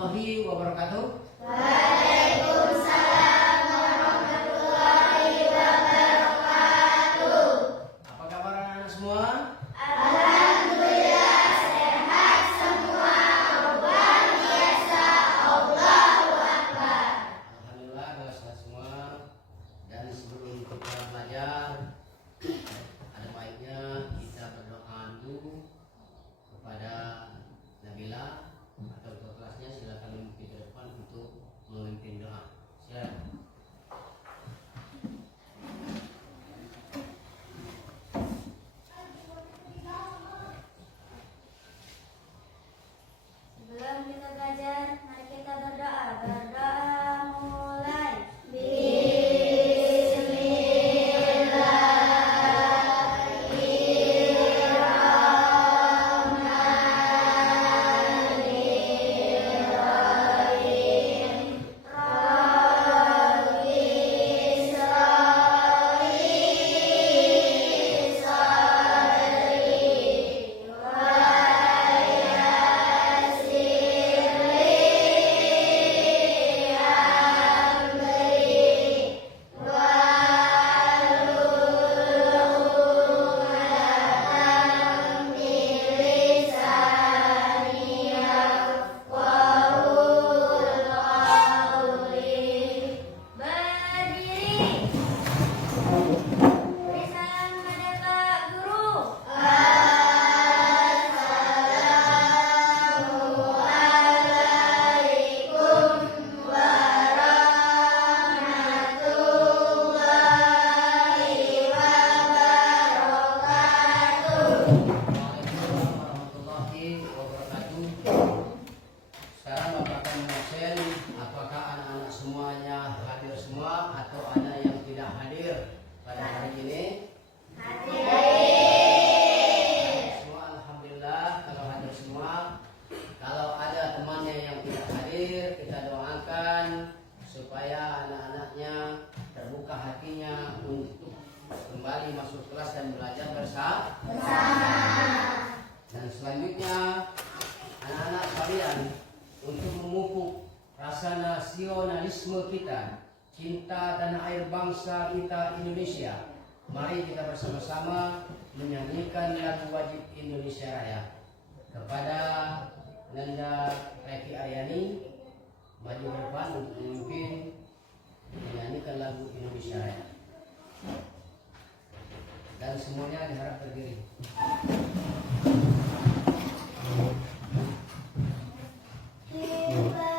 warahmatullahi wabarakatuh. Waalaikumsalam warahmatullahi wabarakatuh. Apa kabar anak-anak semua? Alhamdulillah sehat semua. Luar biasa. Allahu Akbar. Alhamdulillah kalau sehat semua. Dan sebelum kita belajar, ada baiknya kita berdoa dulu kepada Nabila atau ketua kelasnya. Silakan memimpin ke depan untuk memimpin doa. Silakan. Sebelum kita belajar, mari kita berdoa. Berdoa mulai. Warahmatullahi wabarakatuh. Sekarang Bapak akan mengasen apakah anak-anak semuanya hadir semua atau ada yang tidak hadir pada hari ini? Hadir semua, alhamdulillah. Kalau hadir semua, kalau ada temannya yang tidak hadir, kita doakan supaya anak-anaknya terbuka hatinya untuk kembali masuk kelas dan belajar bersama. Dan selanjutnya anak-anak sekalian, untuk memupuk rasa nasionalisme kita, cinta tanah air bangsa kita Indonesia, mari kita bersama-sama menyanyikan lagu wajib Indonesia Raya. Kepada Nanda Reki Aryani, maju ke depan untuk memimpin menyanyikan lagu Indonesia Raya. Dan semuanya diharap berdiri. Kita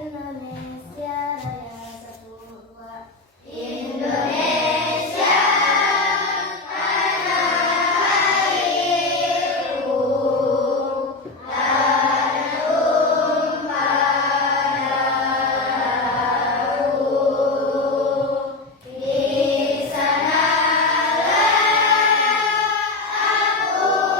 Indonesia Raya, satu dua. Indonesia tanah airku, tanah tumpah darahku. Di sanalah aku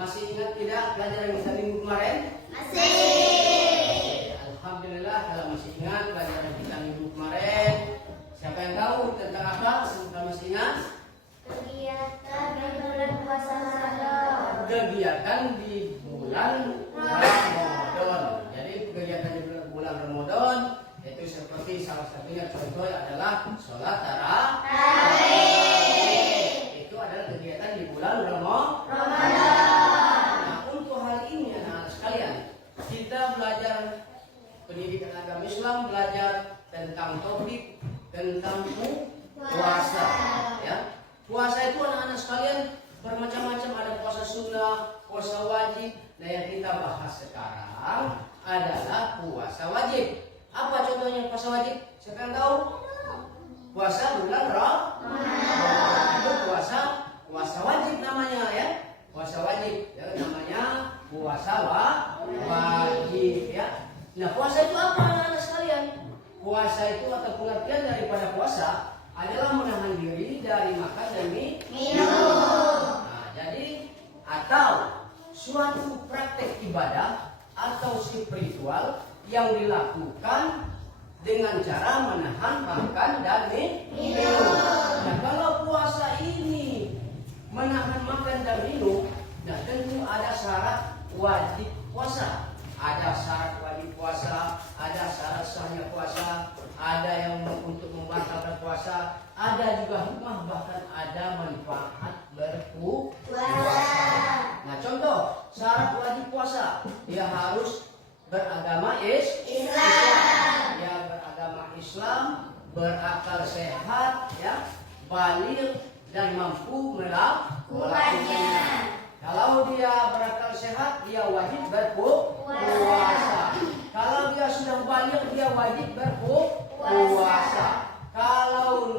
Masih ingat tidak pelajaran kita minggu kemarin? Masih. Alhamdulillah kalau masih ingat pelajaran kita minggu kemarin. Siapa yang tahu tentang apa? Kalau masih ingat? Kegiatan di bulan puasa Ramadan. Kegiatan di bulan Ramadan. Jadi kegiatan di bulan Ramadan itu seperti salah satunya contoh adalah sholat tarawih. Itu adalah kegiatan di bulan Ramadan. Nah, untuk hal ini anak-anak sekalian, kita belajar pendidikan agama Islam, belajar tentang topik tentang puasa. Ya, puasa itu anak-anak sekalian bermacam-macam, ada puasa sunnah, puasa wajib. Nah, yang kita bahas sekarang adalah puasa wajib. Apa contohnya puasa wajib? Siapa yang tahu? Puasa bulan Ramadan. Itu puasa wajib namanya ya. Puasa wajib ya, namanya puasa wajib ya. Nah, puasa itu apa anak-anak sekalian? Puasa itu atau pengertian daripada puasa adalah menahan diri dari makan dan minum. Nah, jadi atau suatu praktek ibadah atau spiritual yang dilakukan dengan cara menahan makan dan minum. Nah, kalau puasa ini menahan makan dan minum, nah tentu ada syarat wajib puasa. Ada syarat wajib puasa, ada syarat sahnya puasa, ada yang untuk membatalkan puasa, ada juga hikmah, bahkan ada manfaat berpuasa. Nah, contoh syarat wajib puasa, dia harus beragama Islam. Ya, beragama Islam, berakal sehat, ya, baligh dan mampu melakukannya. Kalau dia berakal sehat, dia wajib berpuasa. Kalau dia sudah baligh, dia wajib berpuasa. Kalau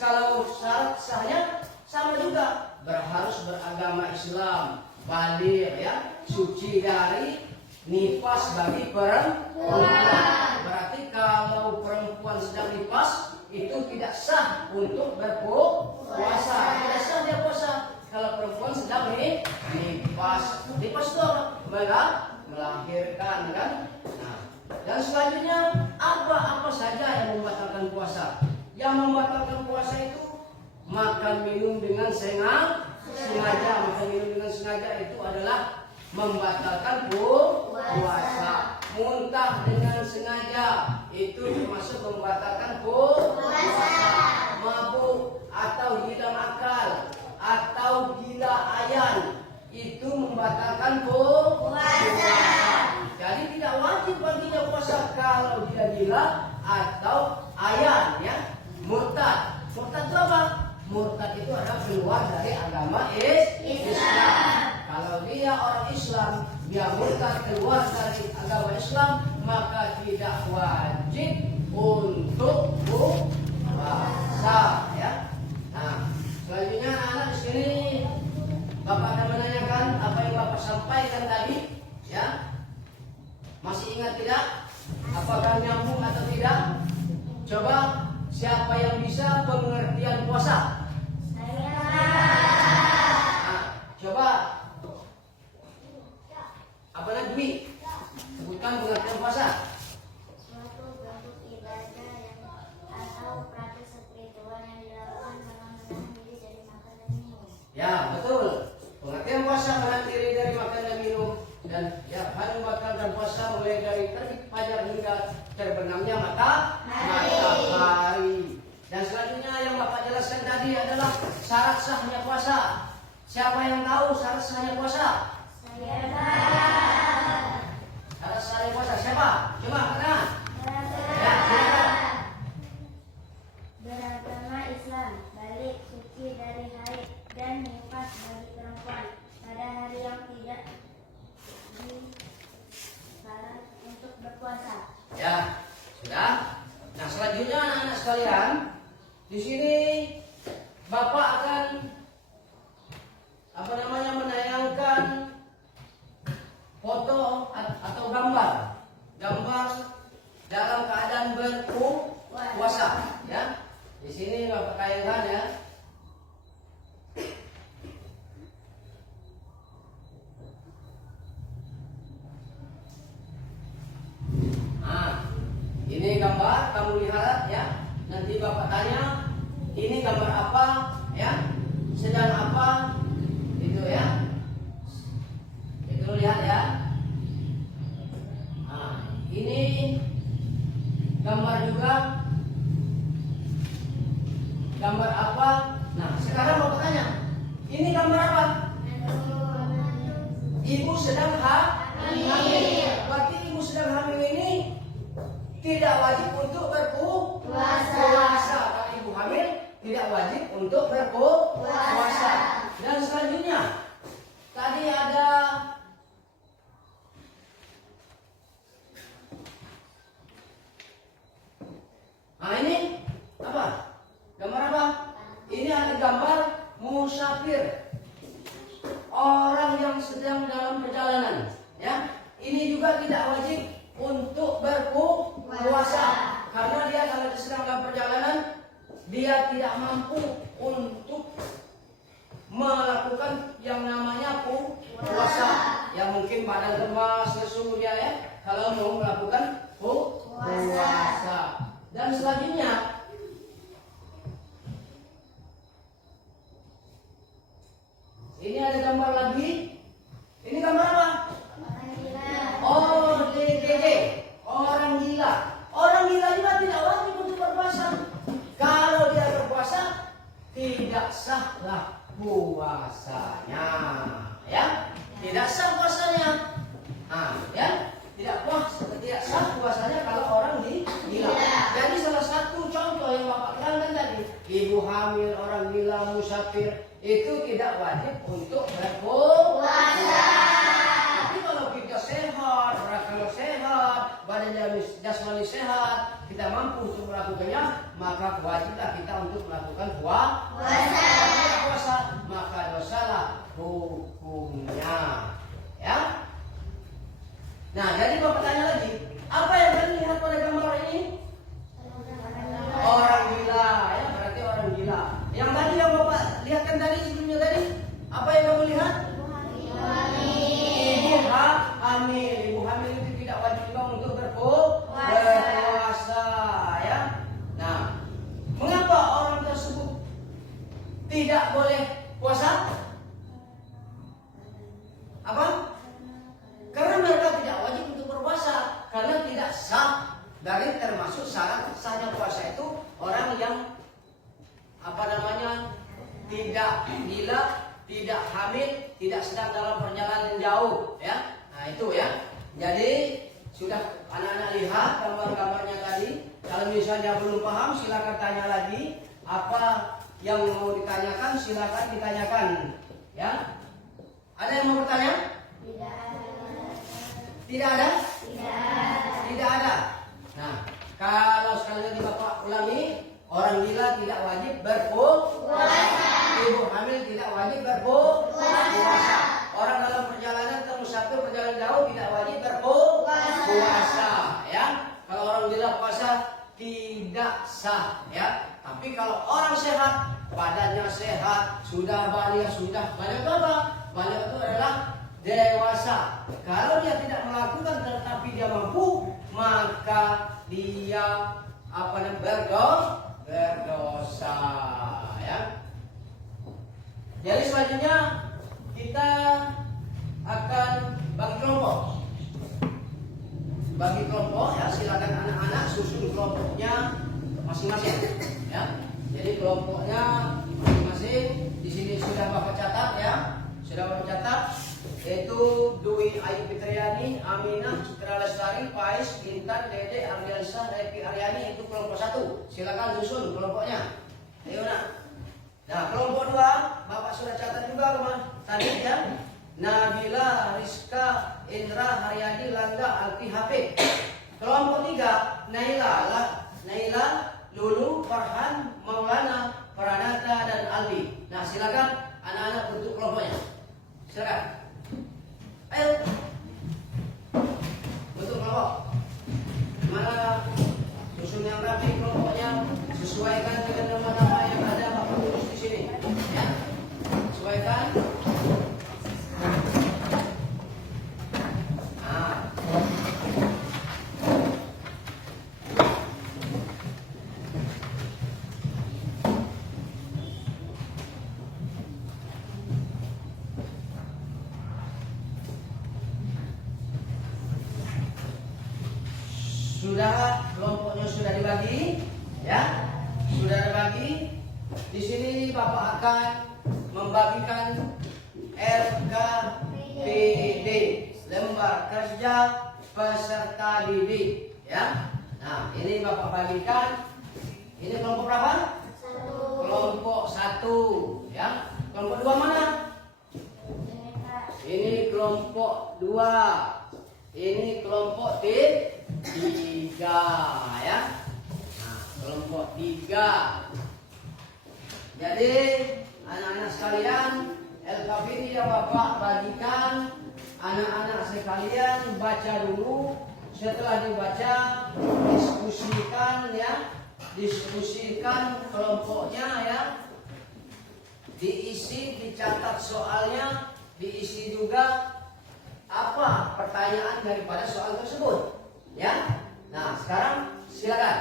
kalau syarat sahnya sama juga, harus beragama Islam, baligh ya, suci dari nifas bagi perempuan. Berarti kalau perempuan sedang nifas itu tidak sah untuk berpuasa. Tidak sah dia puasa kalau perempuan sedang nifas. Nifas itu melahirkan kan. Nah, dan selanjutnya apa saja yang membatalkan puasa? Yang membatalkan puasa itu makan minum dengan sengaja. Makan minum dengan sengaja itu adalah membatalkan puasa. Muntah dengan sengaja itu termasuk membatalkan puasa. Mabuk atau hilang akal atau gila ayan itu membatalkan puasa. Jadi tidak wajib baginya puasa kalau dia gila atau ayan ya. Murtad itu apa? Murtad itu adalah keluar dari agama Islam. Kalau dia orang Islam, dia murtad keluar dari agama Islam, maka tidak wajib untuk puasa ya. Nah, selanjutnya anak di sini Bapak akan menanyakan apa yang Bapak sampaikan tadi ya. Masih ingat tidak? Apakah nyambung atau tidak? Coba siapa yang bisa pengertian puasa? Saya. Nah, coba apa lagi? Sebutkan pengertian puasa. Suatu bentuk ibadah atau praktik spiritual yang dilakukan dalam menahan diri dari makan dan minum. Ya, betul. Pengertian puasa menahan diri dari makan dan minum, dan ya hal membatalkan puasa mulai dari terbit fajar hingga terbenamnya matahari. Dan selanjutnya yang Bapak jelaskan tadi adalah syarat sahnya puasa. Siapa yang tahu syarat sahnya puasa? Saya. Syarat sahnya puasa siapa? Coba kenalan. Ya, silakan. Beragama Islam, balik suci dari haid dan nifas bagi perempuan pada hari yang tidak dilarang untuk berpuasa. Ya, sudah. Nah, selanjutnya anak-anak sekalian, di sini Bapak akan menayangkan foto atau gambar ibu sedang hamil. Berarti ibu sedang hamil ini tidak wajib untuk berpuasa. Kalau ibu hamil tidak wajib untuk berpuasa. Dan selanjutnya tadi ada ini apa? Gambar apa? Ini ada gambar musafir, orang yang sedang dalam perjalanan. Ya, ini juga tidak wajib untuk berpuasa karena dia kalau sedang dalam perjalanan dia tidak mampu untuk melakukan yang namanya puasa. Ya mungkin badan lemas, lesu dia ya kalau mau melakukan puasa. Dan selanjutnya ini ada gambar lagi. Ini gambar apa? Oh, DGD, orang gila. Orang gila juga tidak wajib untuk berpuasa. Kalau dia berpuasa, tidak sahlah puasanya. Ya, tidak sah puasanya. Ya, tidak sah puasanya kalau orang gila. Jadi salah satu contoh yang Bapak terangkan tadi, ibu hamil, orang gila, musafir, itu tidak wajib untuk berpuasa. Tapi kalau kita sehat, kalau sehat, badan jasmani sehat, kita mampu untuk melakukannya, maka wajiblah kita untuk melakukan puasa. Maka dosalah hukumnya. Ya. Nah, jadi Bapak tanya lagi, apa yang kalian lihat pada gambar ini? Orang gila, ya berarti orang gila. Yang tadi yang Bapak lihatkan tadi sebelumnya tadi, apa yang kamu lihat? Ibu hamil itu tidak wajib juga untuk berpuasa, ya. Nah, mengapa orang tersebut tidak boleh puasa? Apa? Karena mereka tidak wajib untuk berpuasa, karena tidak sah. Dari termasuk syarat sahnya puasa itu orang yang tidak gila, tidak hamil, tidak sedang dalam perjalanan jauh, ya. Nah itu ya. Jadi sudah anak-anak lihat gambar-gambarnya tadi. Kalau misalnya belum paham, silakan tanya lagi. Apa yang mau ditanyakan, silakan ditanyakan, ya. Ada yang mau bertanya? Tidak ada? Tidak ada. Nah, kalau sekali lagi Bapak ulangi, orang gila tidak wajib berpuasa. Ibu hamil tidak wajib berpuasa. Orang dalam perjalanan atau musafir perjalanan jauh tidak wajib berpuasa. Ya, kalau orang gila puasa tidak sah. Ya, tapi kalau orang sehat, badannya sehat, sudah banyak itu apa? Banyak itu adalah dewasa. Kalau dia tidak melakukan tetapi dia mampu, maka dia berdosa, ya. Jadi selanjutnya kita akan bagi kelompok, ya. Silakan anak-anak susun kelompoknya masing-masing, ya. Jadi kelompoknya masing-masing di sini sudah Bapak catat, ya. Sudah Bapak catat. Yaitu Dwi Ayu Fitriani, Aminah, Citra Lestari, Pais, Intan, Dede, Ardiansyah, Repi Aryani, itu kelompok 1. Silakan susun kelompoknya. Ayo nak. Nah, kelompok 2 Bapak sudah catat juga tadi, ya. Nabila, Rizka, Indra, Haryadi, Langga, Alfi, Hafid. Kelompok 3 Naila, Lulu, Farhan, Maulana, Pranata, dan Alfi. Nah, silakan anak-anak bentuk kelompoknya. Silakan. Ayo, bentuk kelompok. Mana susun yang rapi kelompoknya, sesuaikan dengan nama-nama yang ada Bapak tulis di sini, ya. Sesuaikan. Nah. Sudah, kelompoknya sudah dibagi, ya. Sudah dibagi. Di sini Bapak akan membagikan RKPD. pekerja, peserta didik, ya. Nah, ini Bapak bagikan. Ini kelompok berapa? 1. Kelompok 1, ya. Kelompok 2 mana? Ini kelompok 2. Ini kelompok 3, ya. Nah, kelompok 3. Jadi, anak-anak sekalian, LKPD yang Bapak bagikan, anak-anak sekalian baca dulu. Setelah dibaca, diskusikan, ya. Diskusikan kelompoknya, ya. Diisi, dicatat soalnya, diisi juga apa pertanyaan daripada soal tersebut, ya. Nah, sekarang silakan.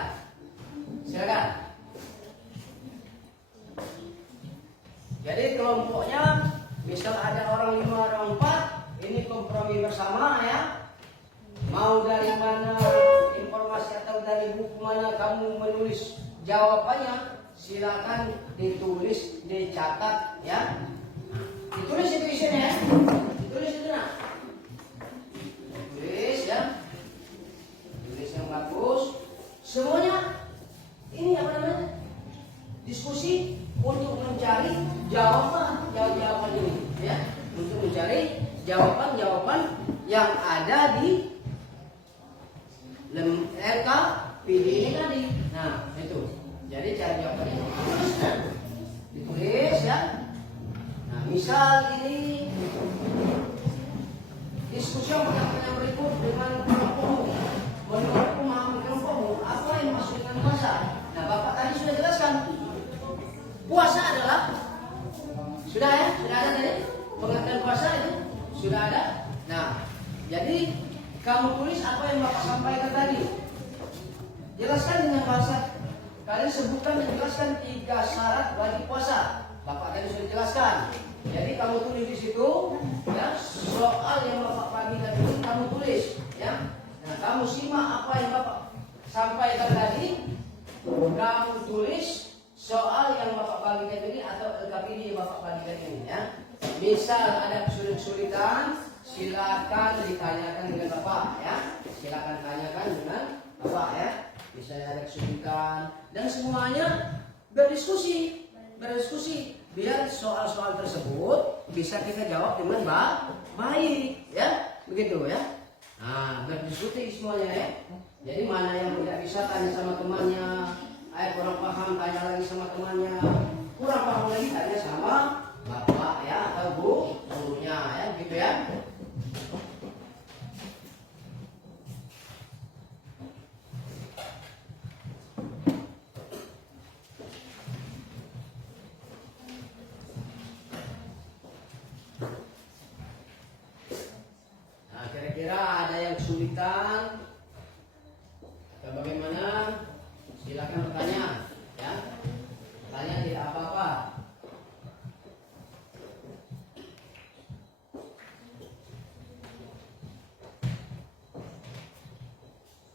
Jadi kelompoknya misal ada orang 5, orang 4, ini kompromi bersama, ya. Mau dari mana informasi atau dari buku mana kamu menulis jawabannya, silakan ditulis, dicatat, ya. Ditulis itu isinya, ya. Ditulis itu, nah. Tulis, ya. Tulis yang bagus. Semuanya ini apa namanya? Diskusi untuk mencari jawaban ini, ya. Untuk mencari jawaban yang ada di LKPD ini tadi. Nah, itu. Jadi cari jawabannya ditulis, ya. Nah, misal ini diskusi yang berikut dengan kelompokmu. Menurut pemahaman kelompokmu, apa yang dimaksud dengan puasa? Nah, Bapak tadi sudah jelaskan. Puasa adalah sudah, ya, sudah ada tadi pengertian puasa itu sudah ada. Nah, jadi kamu tulis apa yang Bapak sampaikan tadi. Jelaskan dengan bahasa kalian, sebutkan dan jelaskan 3 syarat bagi puasa. Bapak tadi sudah jelaskan. Jadi kamu tulis di situ, ya, soal yang Bapak bagi tadi kamu tulis, ya. Nah, kamu simak apa yang Bapak sampaikan tadi. Kamu tulis soal yang Bapak bagikan ini atau LKPD yang Bapak bagikan ini, ya. Misal ada kesulitan, silakan ditanyakan dengan Bapak, ya. Silakan tanyakan dengan Bapak, ya. Misalnya ada kesulitan dan semuanya berdiskusi biar soal-soal tersebut bisa kita jawab dengan baik, ya. Begitu, ya. Nah, berdiskusi semuanya, ya. Jadi mana yang tidak bisa tanya sama temannya, kurang paham tanya lagi sama temannya, kurang paham lagi tanya sama Bapak, ya, atau gurunya, ya, gitu, ya. Nah, kira-kira ada yang kesulitan atau bagaimana? Silakan bertanya, ya. Tanya tidak apa-apa.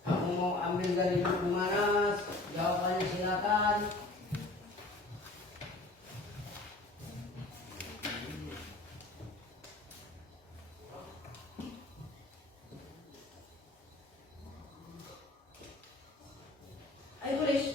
Kamu mau ambil dari buku mana? Jawabannya silakan. Ayo tulis.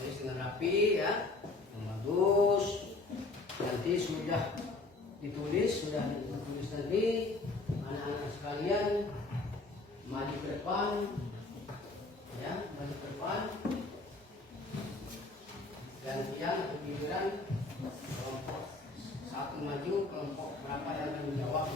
Tulis dengan rapi, ya, yang bagus. Nanti sudah ditulis nanti anak-anak sekalian maju ke depan, ya, maju ke depan. Gantian atau giliran kelompok 1 maju, kelompok berapa yang akan menjawab.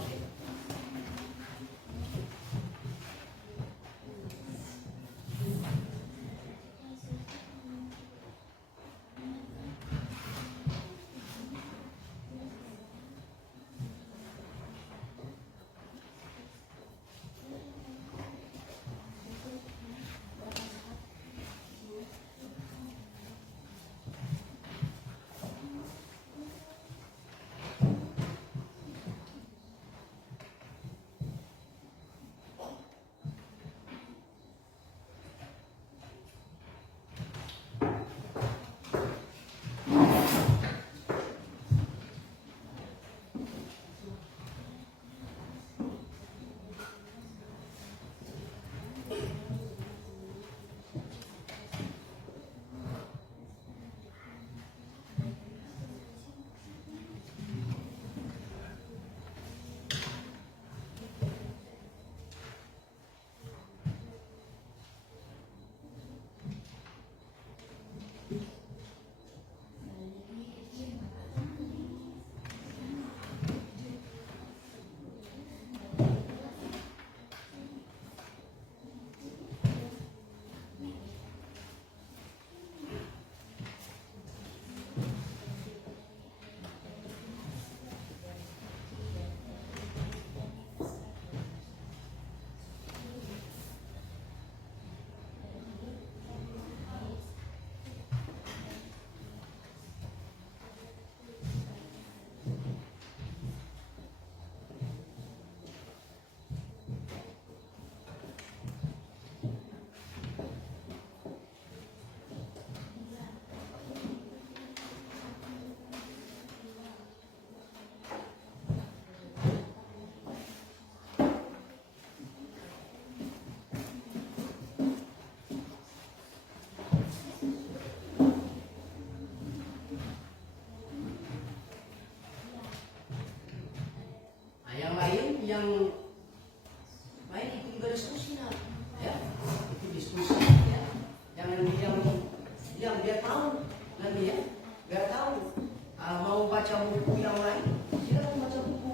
membaca buku yang lain, silakan baca buku,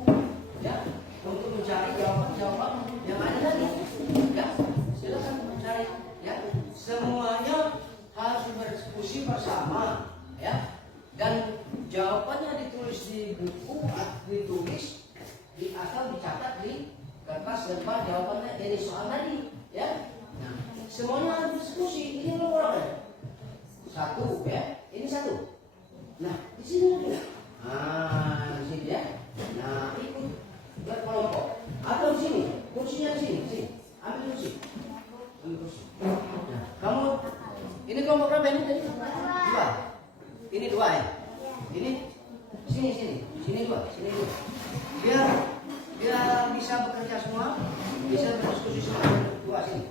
ya, untuk mencari jawaban-jawaban yang ada tadi, ya, silakan mencari, ya, semuanya harus berdiskusi bersama, ya, dan jawabannya ditulis di buku, ditulis atau dicatat di kertas lembar jawabannya dari soal tadi, ya. Nah, semuanya harus diskusi. Ini berapa? Satu, ya. Ini satu. Nah, di sini lagi. Nah, di sini ya. Nah, ikut berkelompok. Atau di sini, kursinya di sini. Sini. Ambil kursi. Ambil kursi. Nah, kamu ini kelompok berapa ini tadi? Dua. Ini dua ya. Ini sini. Sini dua. Biar bisa bekerja semua, bisa berdiskusi semua. Dua sini.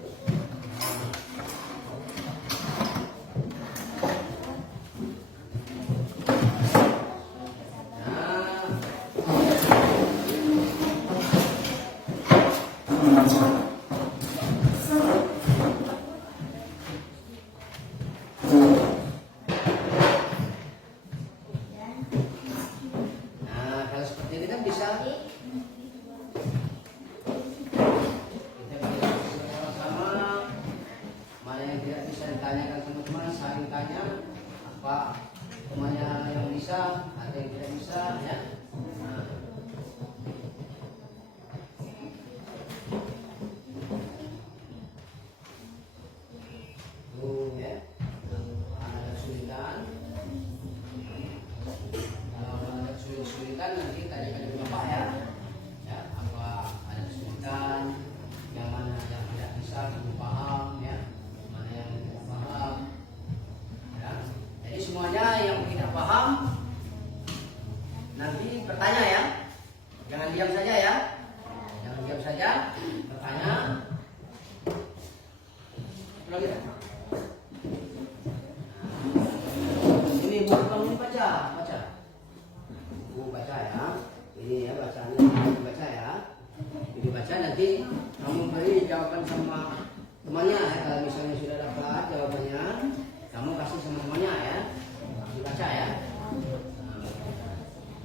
Nanti tanyakan ke Bapak ya. Ya, apa ada kesulitan, yang mana yang tidak bisa kamu paham, ya, mana yang tidak paham, ya. Jadi semuanya yang tidak paham nanti bertanya ya, jangan diam saja ya, jangan diam saja, bertanya. Lagi ya? Ini buku kamu baca. Baca ya, ini ya bacanya, baca ya, ini baca nanti kamu beri jawaban sama temannya ya. Kalau misalnya sudah dapat jawabannya, kamu kasih sama temannya ya, dibaca ya.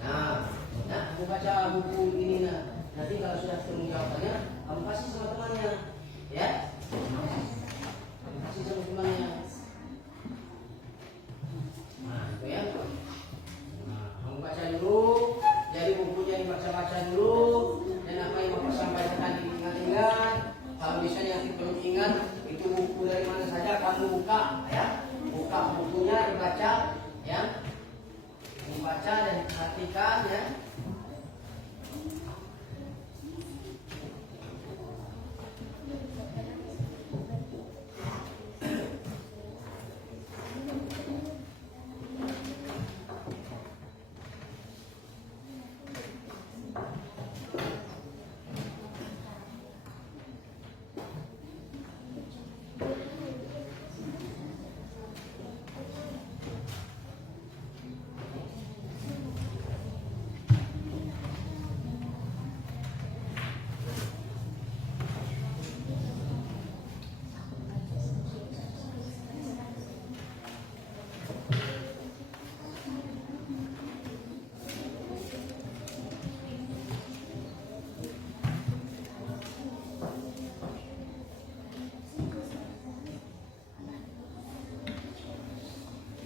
Nah, kamu baca buku ini nanti kalau sudah ketemu jawabannya, kamu kasih sama temannya, ya, kamu kasih sama temannya. Nah, itu ya. Baca dulu, jadi bukunya dibaca-baca dulu, dan apa yang Bapak sampaikan diingat-ingat. Kalau misalnya belum ingat itu buku dari mana saja, kamu buka ya, buka bukunya, dibaca ya, dibaca dan perhatikan ya.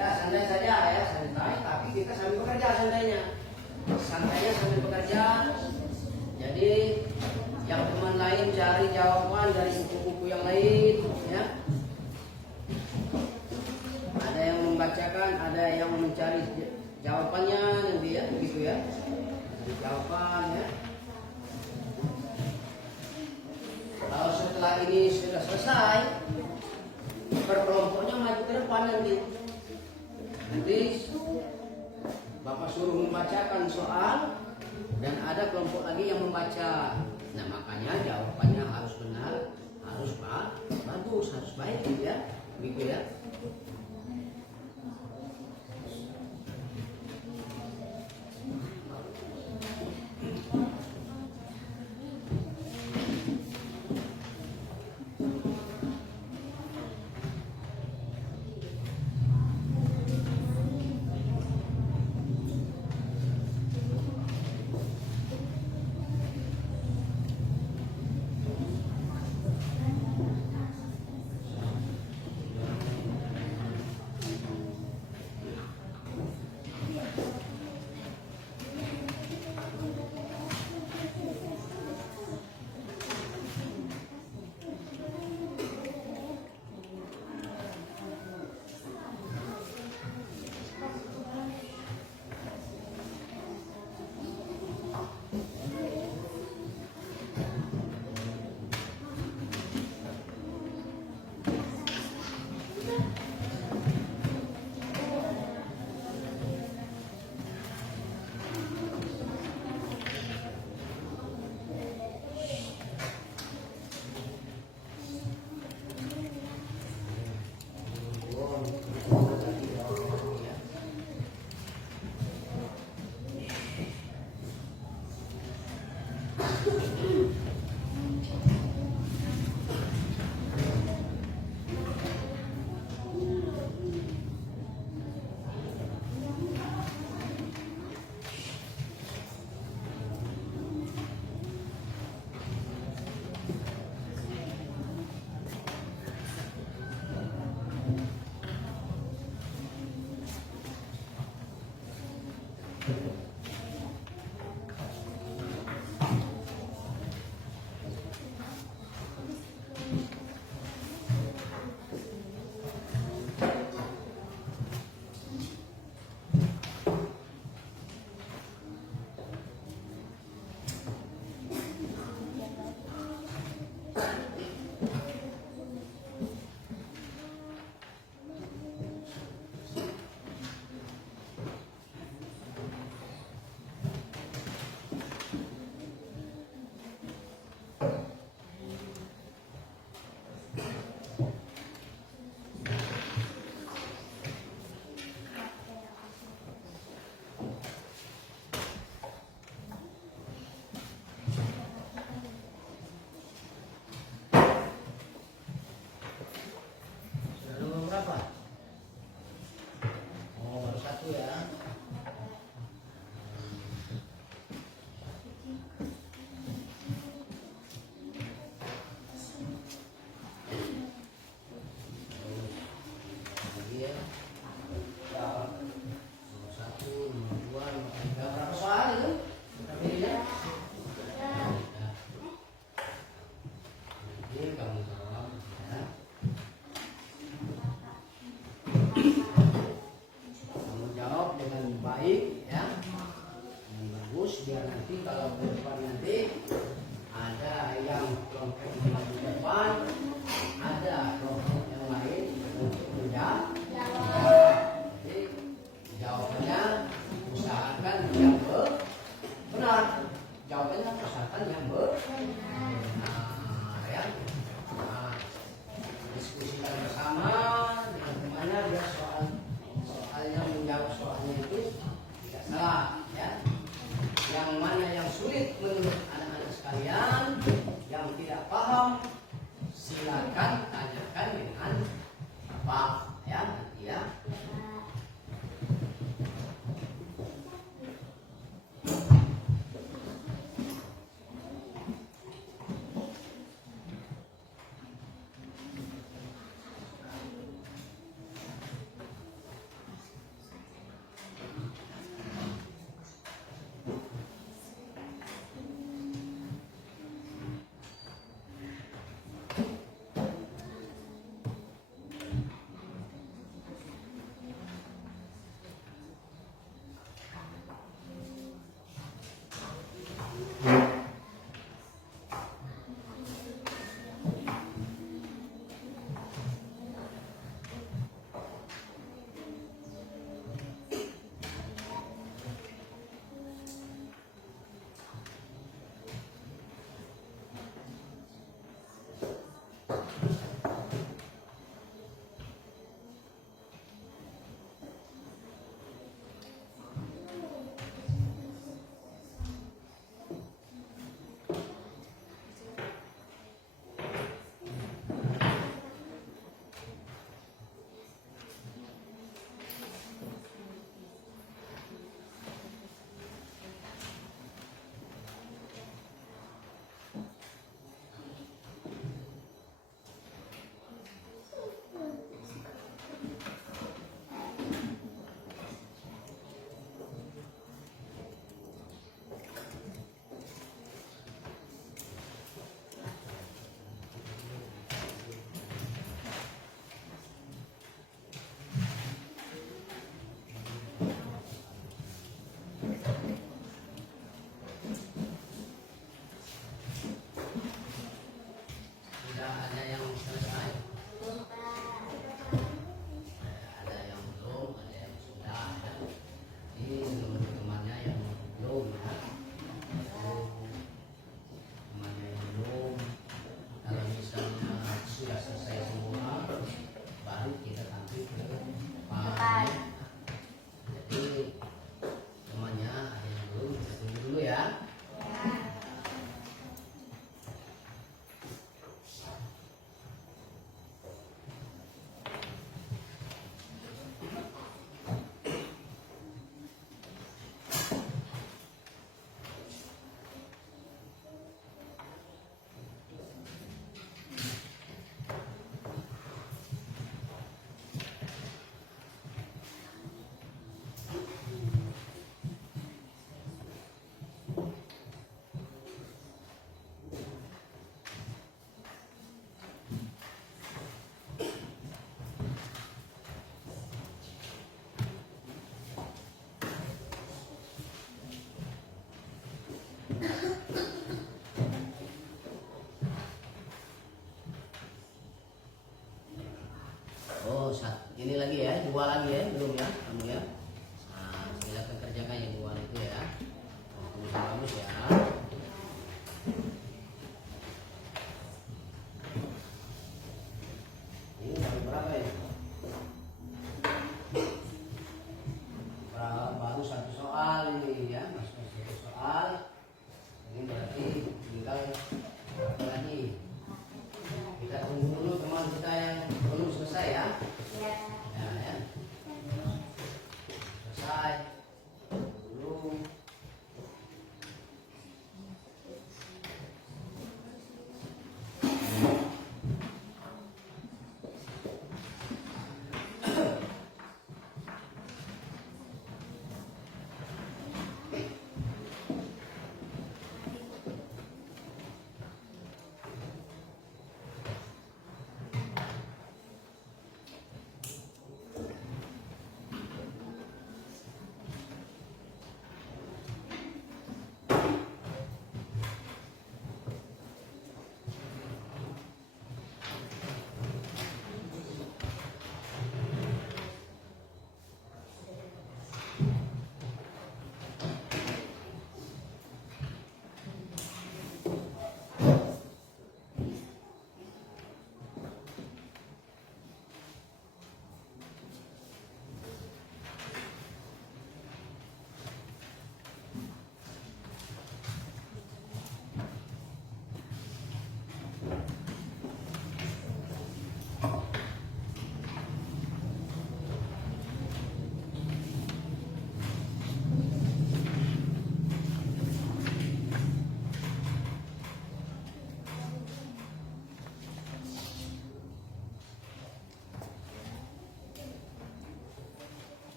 Ya santai saja ya, santai, tapi kita sambil bekerja santainya sambil bekerja. Jadi yang teman lain cari jawaban dari buku-buku yang lain ya. Ada yang membacakan, ada yang mencari jawabannya nanti ya, begitu ya. Jawaban ya. Kalau setelah ini sudah selesai, berkelompoknya maju ke depan nanti. Nanti Bapak suruh membacakan soal dan ada kelompok lagi yang membaca. Nah makanya jawabannya harus benar, harus bagus, harus baik ya, begitu ya. Biar nanti kalau ke depan nanti ada yang kelompok di depan, ada kelompok yang lain untuk menjawab. Jadi jawabannya usahakan yang benar. Jawabannya usahakan yang benar ya. Nah, diskusikan bersama dengan temannya biar soalnya menjawab soalnya itu tidak salah ya. Yang mana yang sulit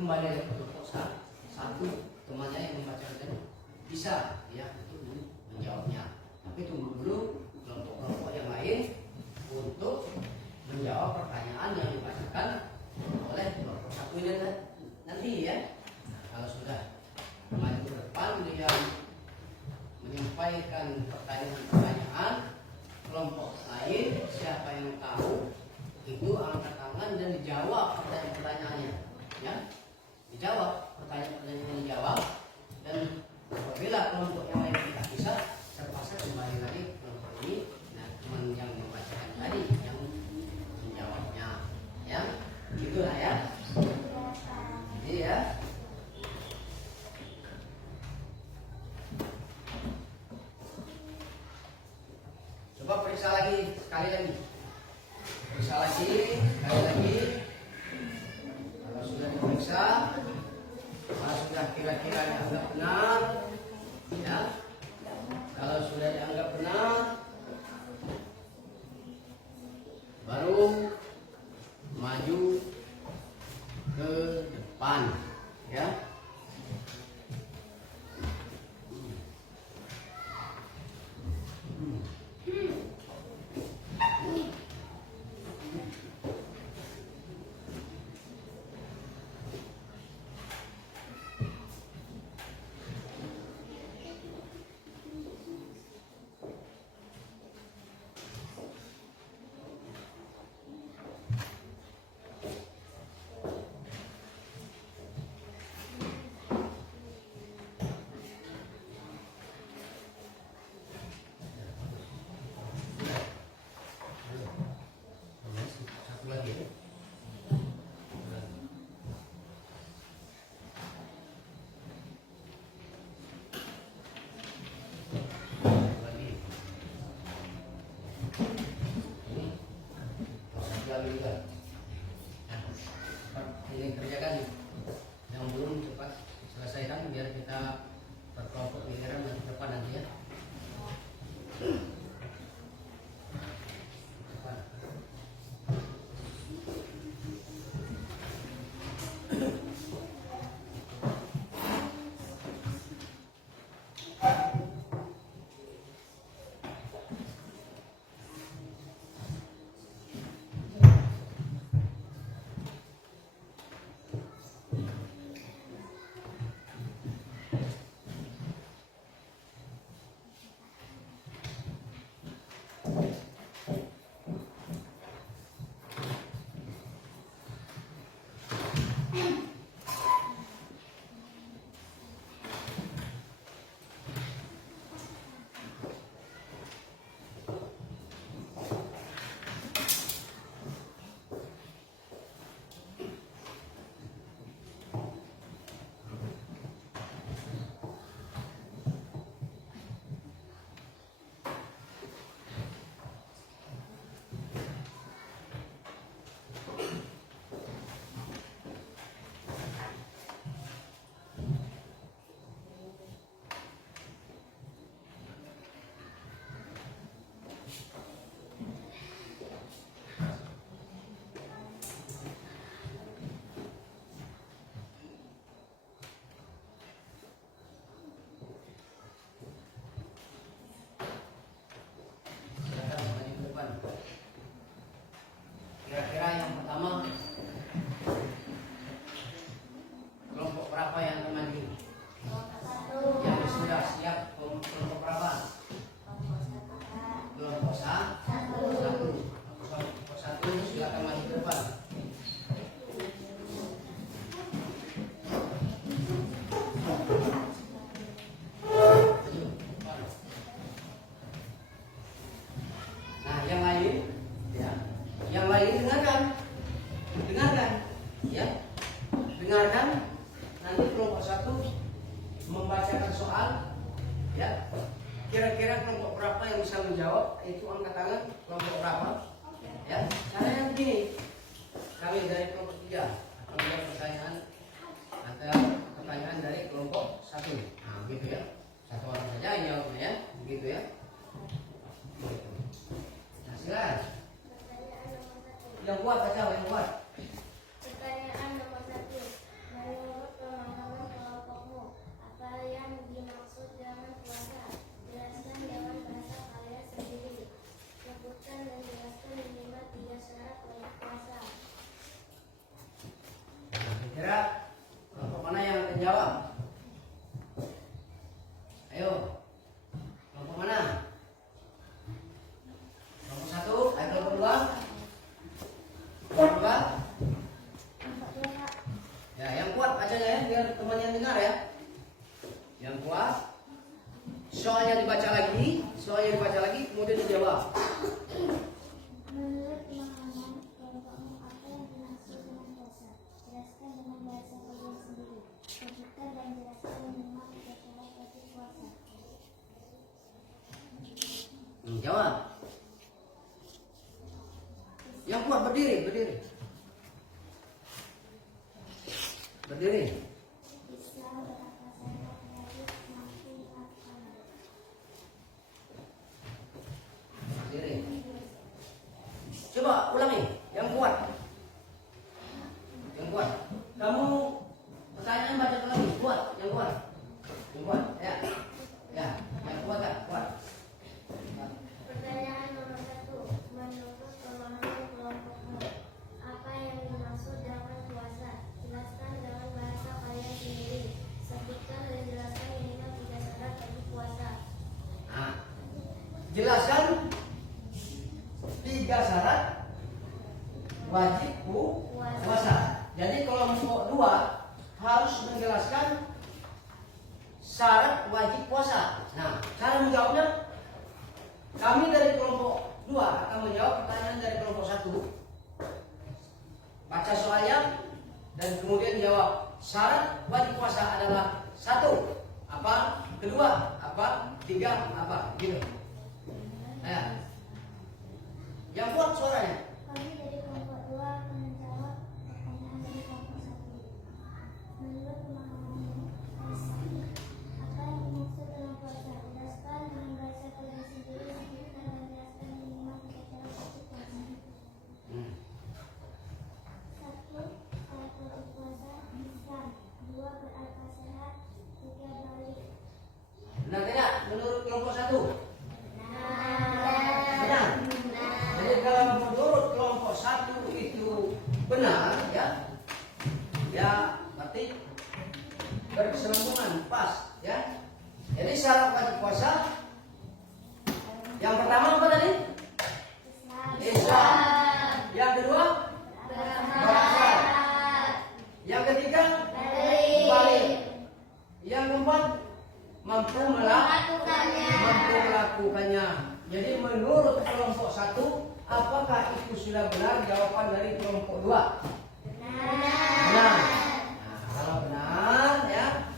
kembali lagi ke kelompok satu, temannya yang membacakan bisa ya untuk menjawabnya. Tapi tunggu dulu kelompok-kelompok yang lain untuk menjawab pertanyaan yang dibacakan oleh kelompok satu ini nanti ya. Nah, kalau sudah maju ke depan dia menyampaikan pertanyaan-pertanyaan, kelompok lain siapa yang tahu itu angkat tangan dan dijawab pertanyaan-pertanyaannya ya, dijawab pertanyaan-pertanyaan yang dijawab. Dan apabila kelompok yang lain tidak bisa, terpaksa kembali lagi ke kelompok ini. Nah, teman yang membacakan tadi yang menjawabnya ya, gitulah ya. Jadi ya, coba periksa lagi sekali lagi. Periksa lagi sekali lagi. Kalau sudah diperiksa, kalau sudah kira-kira dianggap benar, ya. Kalau sudah dianggap benar, baru maju ke depan, ya. Satu lagi ya. Ini kerjakan yang belum cepat selesaikan biar kita berkelompok giliran nanti depan nanti ya. Depan. Silakan maju ke depan. Kira-kira yang pertama kelompok berapa yang akan maju? Yang sudah siap kelompok berapa? Kelompok satu. Kelompok satu silakan maju ke depan. Nah, yang lain, ya, yang lain dengarkan, ya, dengarkan. Nanti kelompok satu membacakan soal, ya. Kira-kira kelompok berapa yang bisa menjawab? Itu angkat tangan. Kelompok berapa? Ya. Caranya begini. Kami dari kelompok 3 akan menjawab pertanyaan atau pertanyaan dari kelompok 1. Nah, begitu ya. Satu orang saja yang jawabnya ya, begitu ya. Nah, silakan. Yang kuat aja, yang kuat. Pertanyaan nomor 1. Yang kuat berdiri, berdiri. Berdiri. Islam berakal sehat dari mampu makan. Berdiri. Coba ulangi, yang kuat. Yang kuat. Kamu pertanyaan baca lagi, kuat, yang kuat. Yang kuat, ya. Ya, yang kuat kan? Kuat. Pertanyaan nomor 1. Menurut pemahaman kelompok M, apa yang dimaksud dengan puasa? Jelaskan dengan bahasa kalian sendiri. Sebutkan dan jelaskan minimal 3 syarat bagi puasa. Nah, jelaskan 3 syarat wajib puasa. Jadi kelompok 2 harus menjelaskan syarat wajib puasa. Nah, cara menjawabnya, kami dari kelompok 2 akan menjawab pertanyaan dari kelompok 1. Baca soalnya dan kemudian jawab syarat wajib puasa adalah 1 apa, kedua apa, 3 apa, gitu. Nah, yang kuat suaranya. Kami dari kelompok 2 akan menjawab pertanyaan dari kelompok 1. Menurut pemahaman puasa, apa yang dimaksud dengan puasa? Jelaskan dengan bahasa kalian sendiri. Sebutkan dan jelaskan minimal 3 syarat bagi puasa. 1. Syarat wajib puasa Islam. 2. Berakal sehat. 3. Balik. Benar tidak menurut kelompok 1? Benar. Benar. Jadi kalau menurut kelompok 1 itu benar, ya, ya berarti berkesinambungan, pas, ya. Jadi syarat wajib puasa yang pertama apa tadi? Islam. Yang kedua berakal. Yang ketiga balik. Yang keempat mampu melakukannya. Jadi menurut kelompok 1, apakah itu sudah benar jawaban dari kelompok 2? Benar. Nah, kalau benar, ya,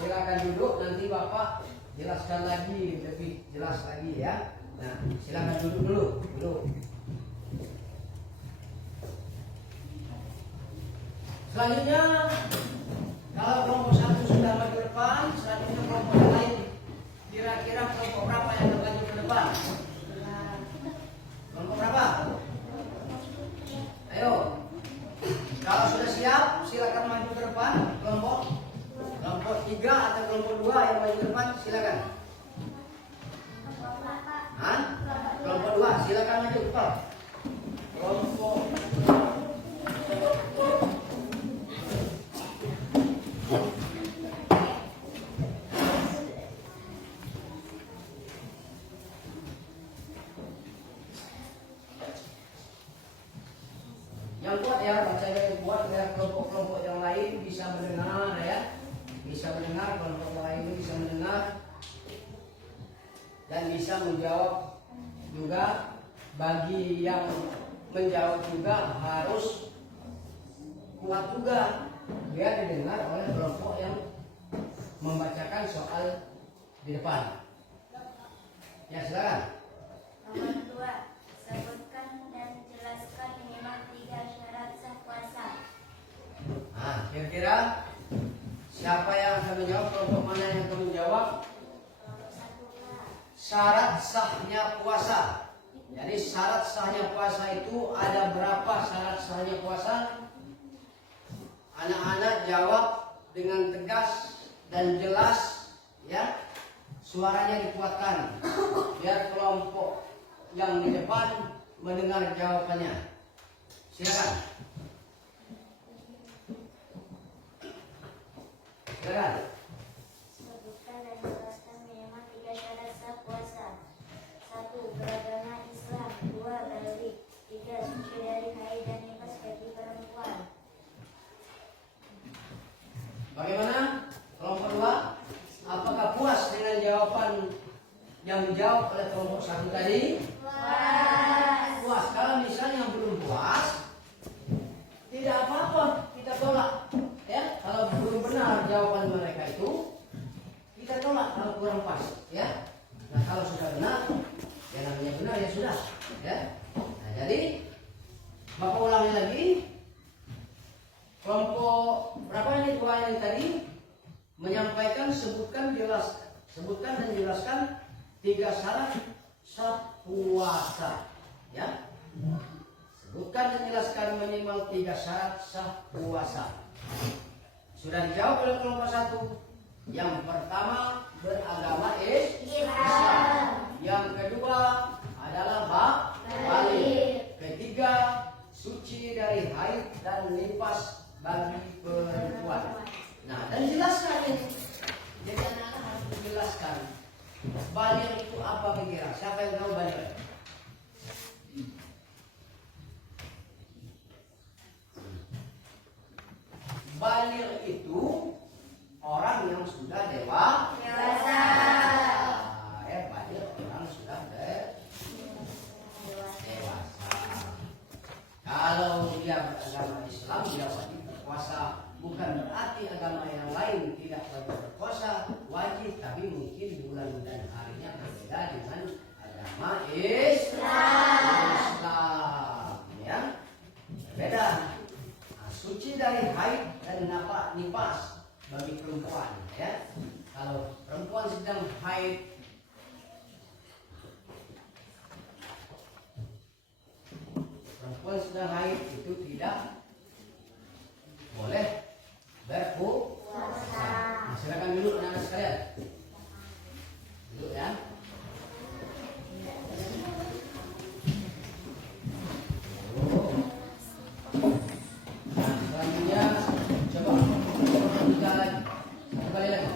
silakan duduk. Nanti Bapak jelaskan lagi, lebih jelas lagi, ya. Nah, silakan duduk dulu. Selanjutnya, kalau kelompok 1 sudah maju ke depan, selanjutnya kelompok yang lain. Kira-kira kelompok berapa yang akan maju ke depan? Kelompok berapa? Ayo. Kalau sudah siap, silakan maju ke depan. Kelompok 3 atau kelompok 2 yang maju ke depan, silakan. Hah? Kelompok 2, silakan maju ke depan. Kelompok yang kuat, ya, bacanya yang kuat, ya, kelompok-kelompok yang lain bisa mendengar, ya, bisa mendengar, kelompok yang lain ini bisa mendengar dan bisa menjawab juga. Bagi yang menjawab juga harus kuat juga, biar didengar oleh kelompok yang membacakan soal di depan. Ya, silakan. Nomor 2. Sebutkan dan jelaskan minimal 3 syarat sah puasa. Nah, kira-kira siapa yang akan menjawab? Kelompok mana yang akan menjawab? Kelompok 1 Kak. Syarat sahnya puasa. Jadi syarat sahnya puasa itu ada berapa syarat sahnya puasa? Anak-anak jawab dengan tegas dan jelas, ya. Suaranya dikuatkan biar kelompok yang di depan mendengar jawabannya. Silakan. Silakan. Sebutkan dan jelaskan minimal 3 syarat sah puasa. 1. Beragama Islam. 2. Balik. 3. Suci dari haid dan nifas bagi perempuan. Bagaimana kelompok 2? Apakah puas dengan jawaban yang dijawab oleh kelompok 1 tadi? Puas. Kalau misalnya belum puas, tidak apa-apa, kita tolak. Ya, kalau belum benar jawaban mereka itu, kita tolak kalau kurang pas. Ya. Nah, kalau sudah benar, ya namanya benar ya sudah. Ya. Nah, jadi Bapak ulangi lagi. Kelompok berapa ini dua yang tadi menyampaikan sebutkan dan jelaskan 3 syarat sah puasa, ya. Sebutkan dan jelaskan minimal 3 syarat sah puasa. Sudah dijawab oleh kelompok 1. Yang pertama beragama Islam. Yang kedua adalah balik. Ketiga suci dari haid dan nifas bagi perempuan. Nah, dan jelaskan ini. Jadi anak-anak harus menjelaskan balik itu apa kira? Siapa yang tahu balik? Balik itu orang yang sudah dewasa. Balik orang sudah dewasa. Kalau dia beragama Islam, dia wajib berpuasa. Bukan berarti agama yang lain tidak wajib berpuasa, wajib, tapi mungkin bulan dan harinya berbeda dengan agama Islam, ya, berbeda. Nah, suci dari haid dan nifas bagi perempuan, ya. Kalau perempuan sedang haid, itu tidak boleh berpuasa. Nah, silakan duduk anak-anak sekalian. Duduk ya. Nah, selanjutnya coba kita lagi. Satu kali lagi.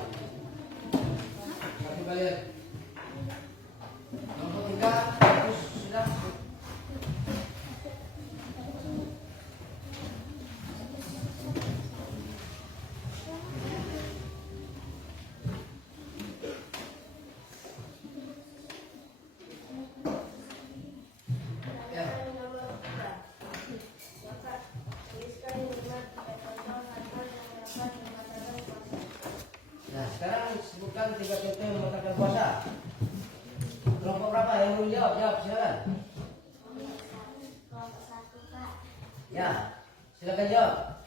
Nomor 3 terus sudah. Sekarang sebutkan 3 contoh yang membatalkan puasa. Kelompok berapa yang mau jawab? Jawab, silakan. Kelompok 1, Pak. Ya, silakan jawab.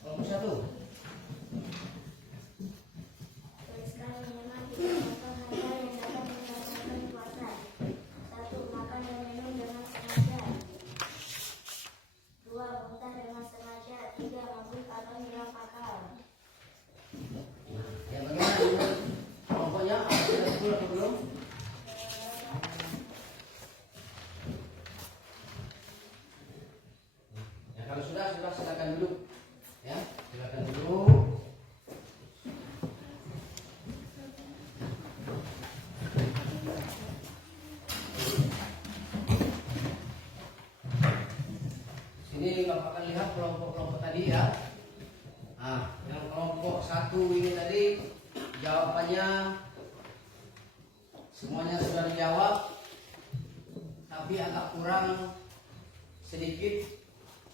Kelompok 1. Tuliskan minimal 3 contoh hal yang dapat membatalkan puasa. 1. Makan dan minum dengan sengaja. 2. Muntah dengan sengaja. 3. Mabuk atau hilang akal. Ya, bagaimana ini? Kelompoknya ada sudah betul atau belum? Ya, kalau sudah silakan duduk. Ya, silakan duduk. Sini Bapak akan lihat kelompok-kelompok tadi ya. Nah, yang kelompok 1 ini tadi jawabannya semuanya sudah dijawab, tapi agak kurang sedikit,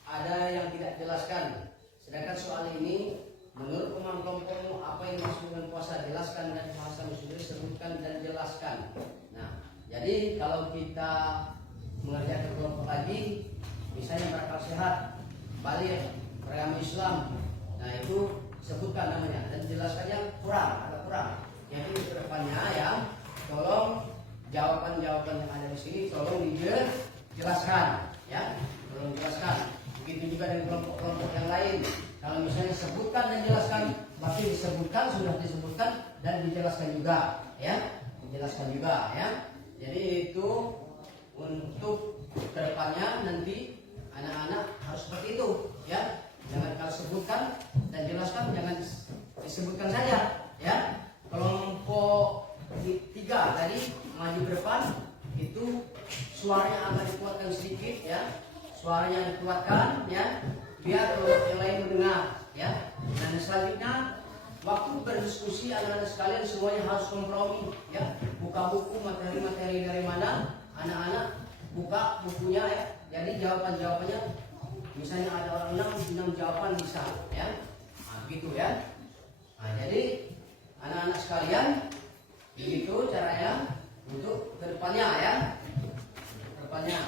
ada yang tidak jelaskan. Sedangkan soal ini menurut pemahaman kelompokmu apa yang dimaksud dengan puasa, jelaskan, dan bahasa sendiri sebutkan dan jelaskan. Nah, jadi kalau kita mengerjakan kelompok lagi, misalnya berakal sehat, balik, beragama Islam, nah itu sebutkan namanya dan jelaskannya agak kurang. Jadi ke depannya ya, tolong jawaban-jawaban yang ada di sini tolong dijelaskan, ya, tolong jelaskan. Begitu juga dengan kelompok-kelompok yang lain. Kalau misalnya sebutkan dan jelaskan, berarti disebutkan, sudah disebutkan dan dijelaskan juga, ya, dijelaskan juga, ya. Jadi itu untuk ke depannya nanti anak-anak harus seperti itu, ya. Jangan kalau sebutkan dan jelaskan, jangan disebutkan saja, ya. Kelompok 3 tadi maju ke depan itu suaranya agak dikuatkan sedikit, ya. Suaranya dikuatkan, ya, biar yang lain mendengar, ya. Dan selanjutnya waktu berdiskusi anak-anak sekalian semuanya harus kompromi, ya. Buka buku materi-materi dari mana, anak-anak buka bukunya, ya. Jadi jawaban-jawabannya misalnya ada orang 6 jawaban bisa, ya. Nah, begitu ya. Nah, jadi anak-anak sekalian begitu caranya untuk kedepannya, ya. Kedepannya.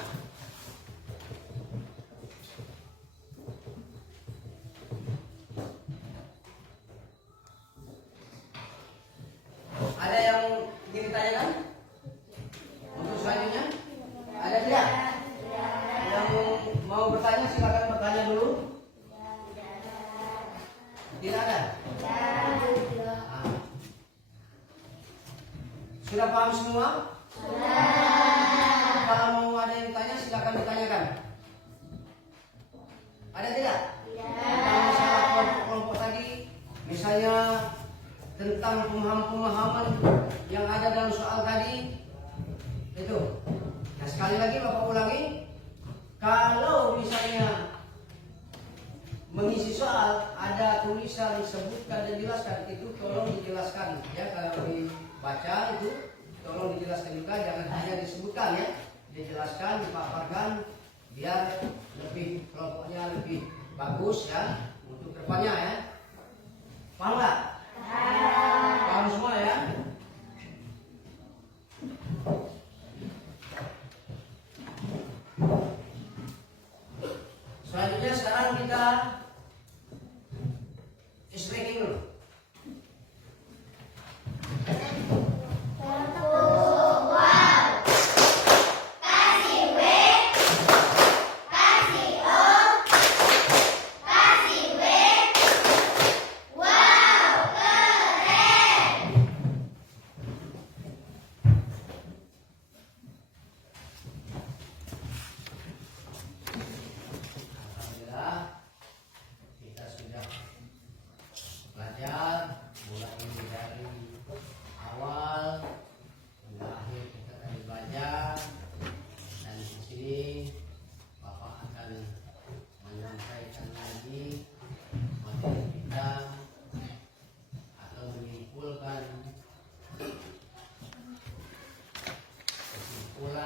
semua? Kalau mau ada yang tanya silakan ditanyakan. Ada tidak? Tentang masalah kelompok-kelompok tadi, misalnya tentang pemahaman-pemahaman yang ada dalam soal tadi itu. Nah, sekali lagi Bapak ulangi, kalau misalnya mengisi soal ada tulisan sebutkan dan jelaskan, itu tolong dijelaskan ya. Kalau dibaca itu tolong dijelaskan juga, jangan hanya disebutkan ya, dijelaskan, dipaparkan biar lebih kelompoknya lebih bagus ya untuk depannya ya. Paham nggak? Paham semua ya? Selanjutnya sekarang kita speaking dulu.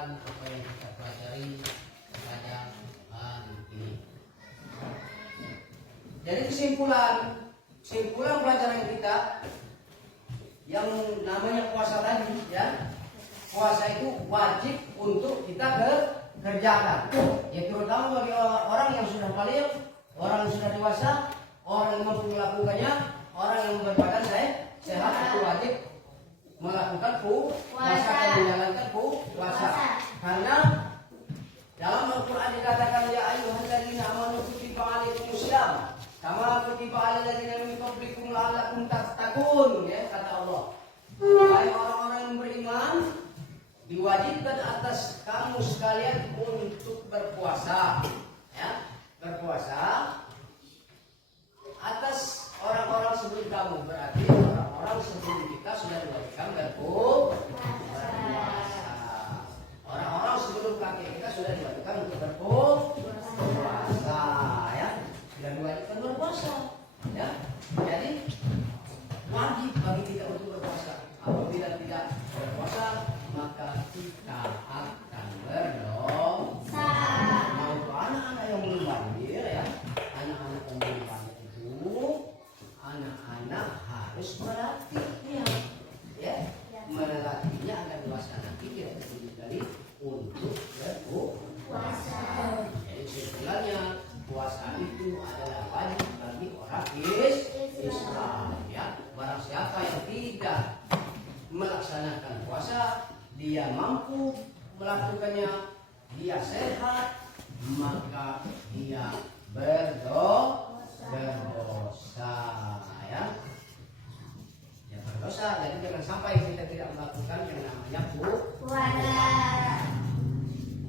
Apa yang kita pelajari pada hari ini. Jadi kesimpulan pelajaran kita yang namanya puasa tadi ya, puasa itu wajib untuk kita kerjakan ya, terutama bagi orang yang sudah balik, orang yang sudah dewasa, orang yang mampu melakukannya, orang yang berbadan sehat itu wajib melakukan puasa dan menjalankan puasa. Karena dalam Al-Quran dikatakan ya ayyuhalladzina amanu kutiba alaikumusiyam kama kutiba alal ladzina min qablikum la'allakum tattaqun, ya kata Allah. Hai orang-orang yang beriman, diwajibkan atas kamu sekalian untuk berpuasa, ya, berpuasa atas orang-orang sebelum kamu, berarti orang-orang sebelum kita sudah diwajibkan berpuasa. Orang-orang sebelum kakek kita sudah diwajibkan untuk berpuasa, ya, sudah diwajibkan berpuasa, ya. Jadi wajib bagi kita untuk berpuasa. Apabila tidak berpuasa, maka kita akan berdosa. Mau itu anak-anak yang belum lahir, ya, anak-anak yang belum lahir itu, anak-anak harus melatihnya, ya, melatihnya agar dewasa nanti dia dari untuk berpuasa. Jadi kesimpulannya, puasa itu adalah wajib bagi orang Islam, ya. Barang siapa yang tidak melaksanakan puasa, dia mampu melakukannya, dia sehat, maka dia berdosa, ya. Ya berdosa. Jadi jangan sampai kita tidak melakukan yang namanya puasa.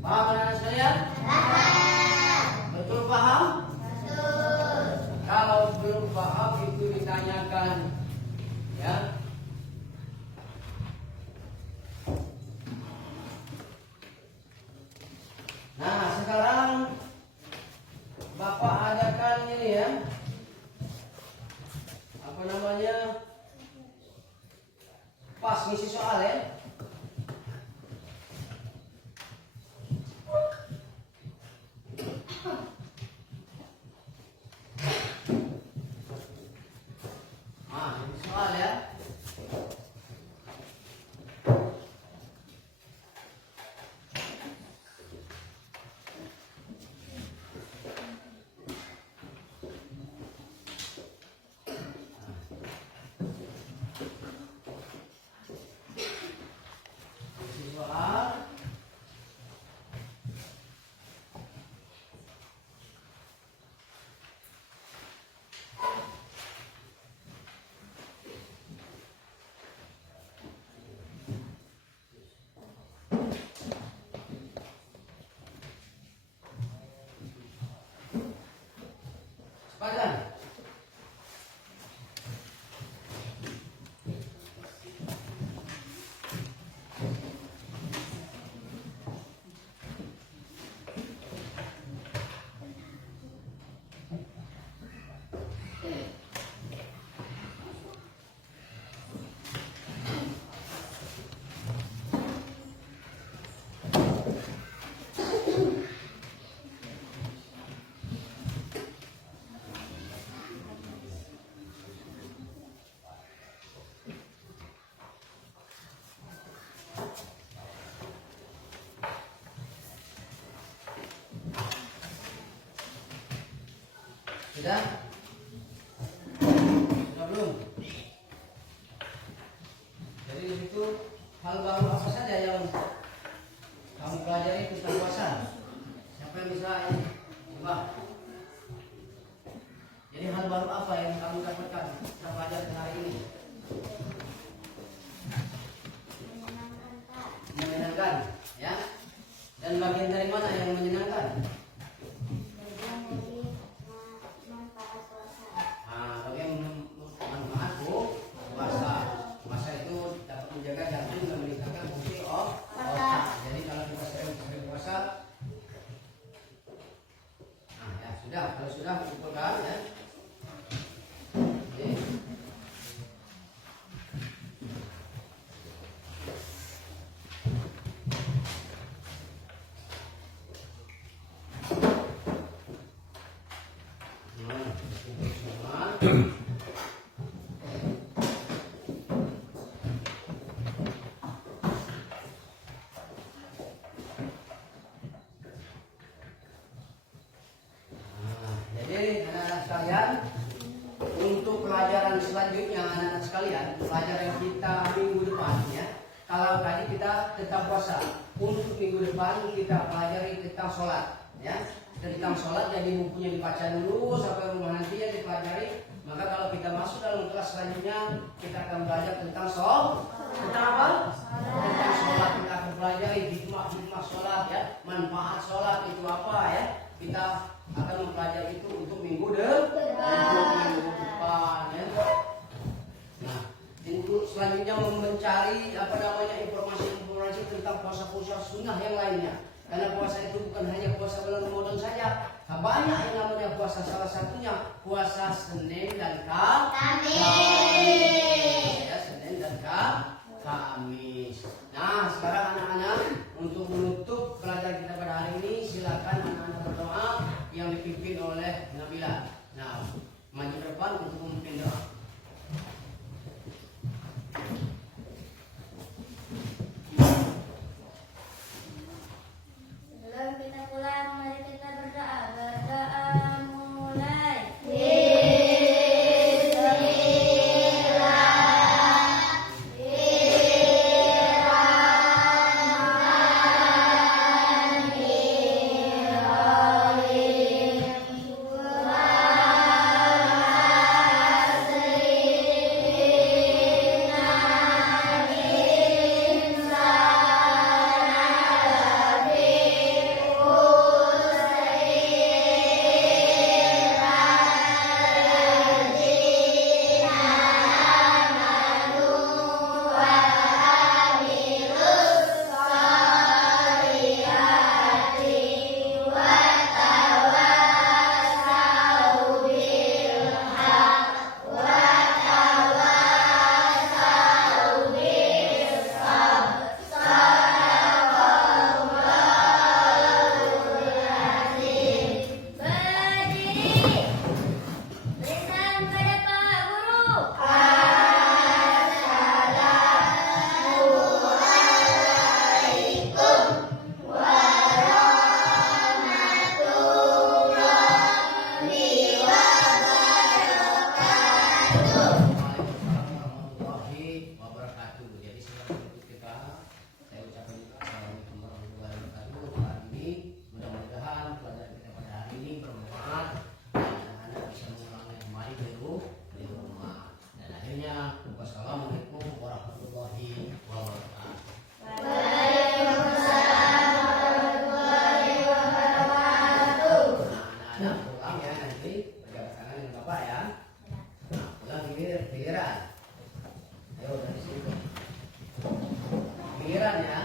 Paham anak saya? Betul paham? Betul. Kalau belum paham itu ditanyakan, ya. Nah, sekarang Bapak adakan ini ya, apa namanya, pas ngisi soal ya. Nah, ini soal ya. Sudah? Sudah belum? Jadi di situ hal baru apa saja yang kamu pelajari tentang puasa? Siapa yang bisa coba? Jadi hal baru apa yang kamu dapatkan kita pelajari hari ini? Menyenangkan, Pak. Menyenangkan, ya? Dan bagian dari mana yang menyenangkan? Bagian dari manfaat puasa. Bagian manfaat puasa. Puasa itu dapat menjaga jantung dan meningkatkan fungsi otak. Jadi kalau kita sering puasa, ya sudah. Kalau sudah kumpulkan, ya. Oke. Jadi anak-anak sekalian, untuk pelajaran selanjutnya anak-anak sekalian, pelajaran kita minggu depan, ya. Kalau tadi kita tentang puasa, untuk minggu depan kita pelajari tentang sholat, ya. Tentang sholat, jadi bukunya dibaca dulu sampai rumah nanti ya dipelajari. Maka kalau kita masuk dalam kelas selanjutnya, kita akan belajar tentang sholat. Tentang apa? Tentang sholat. Kita akan pelajari hikmah sholat, ya. Manfaat sholat itu apa, ya. Kita akan mempelajari itu untuk minggu depan, ya. Nah, minggu selanjutnya mencari informasi tentang puasa-puasa sunnah yang lainnya. Karena puasa itu bukan hanya puasa bulan Ramadan saja. Banyak yang namanya puasa, salah satunya puasa Senin dan Kamis. Ya, Senin dan Kamis. Nah, sekarang anak-anak, untuk menutup pelajaran kita pada hari ini, silakan anak-anak berdoa yang dipimpin oleh Nabila. Nah, maju ke depan untuk memimpin doa. Sebelum kita pulang, mari kita berdoa. Berdoa mulai. Wassalamualaikum warahmatullahi wabarakatuh. Anak-anak pulang ya, nanti berjabat tangan dengan Bapak ya. Nah, pulang giliran. Ayo dari sini. Giliran ya.